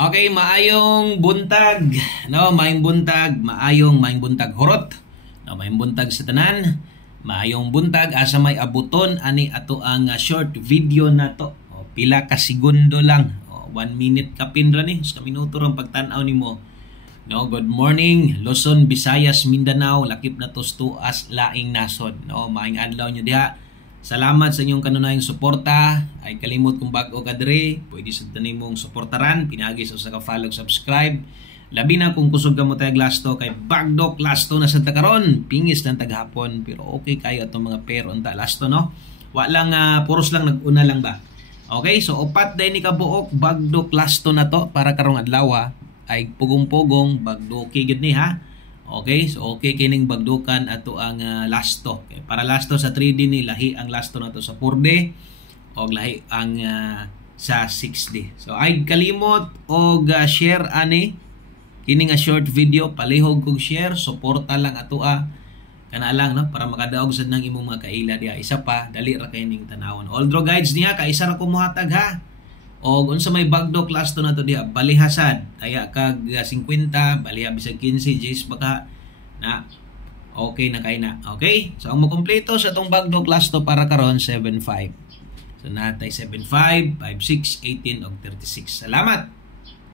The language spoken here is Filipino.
Okay, maayong buntag. No, maayong buntag, maayong buntag horot. No, maayong buntag sa tanan. Maayong buntag asa may abuton ani ato ang short video na to. Pila ka segundo lang. 1 minute kapin ra ni, sa minuto rang pagtan-aw nimo. No, good morning Luzon, Visayas, Mindanao, lakip na tos tuas laing nasod. No, maayong adlaw nyo diha. Salamat sa inyong kanunayang suporta. Ay kalimot kung bago ka dire, pwede sa tanim mong suportaran, pinagi sa ka-follow, subscribe. Labi na kung kusog ka mo tayong lasto kay Bagdok lasto na sa takaron, pingis ng taghapon, pero okay kayo atong mga pero unta lasto no. Wa lang puros lang naguna lang ba. Okay, so upat day ni kabuok Bagdok lasto na to para karong adlaw ay pugong-pugong Bagdoki gid ni ha. Okay, so okay kining bagdukan ato ang lasto. Okay, para lasto sa 3D ni lahi ang lasto nato sa 4D o lahi ang sa 6D. So ay kalimot og share ani kining short video, palihog kog share, suporta lang ato kana lang no para makadaog sad nang imong mga kaila diha. Isa pa dali ra kay ning tanawon. All draw guides niya kay isa ra ko mohatag ha. O unsa may Bagdok lasto na to diha, balihasad kaya kag 50 baliha bisag 15 Gs baka na okay na kay na. Okay, so ang makompleto sa tong Bagdok lasto para karon 75. So natay 75, 56, 18 og 36. Salamat.